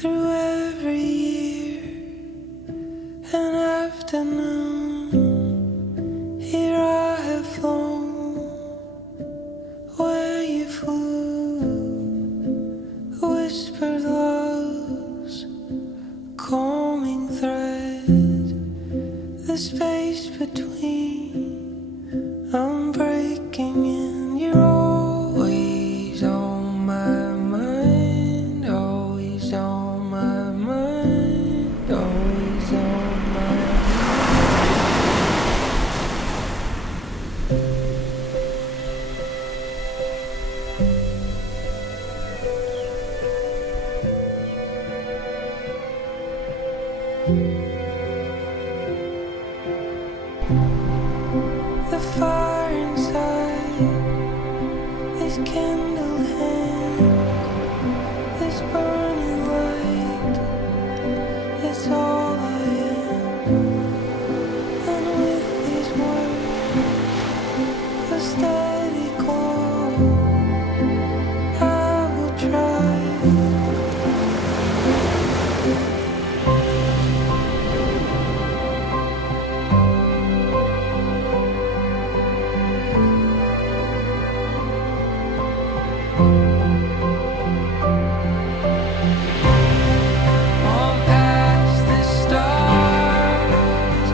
through every year and afternoon. Here I have flown where you flew, whispered love's calming thread, the space between unbreaking, and you're always on my mind, always on my mind, always on my The fire inside is kindled hand, this burning light, it's all I am. And with these words, a steady glow, I will try. On past the stars,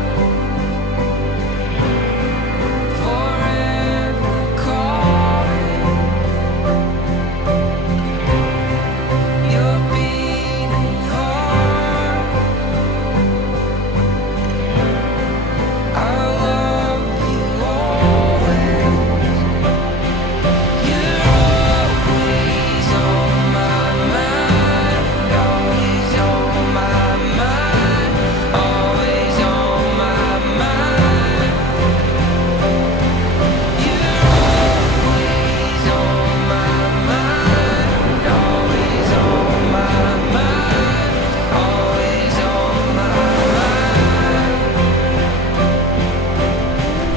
forever calling, your beating heart. I love you always. You're always on my mind, always on my mind, always on my mind. You're always on my mind, always on my mind, always on my mind.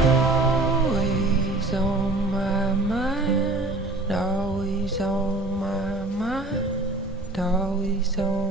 Always on my mind, always on my mind, always on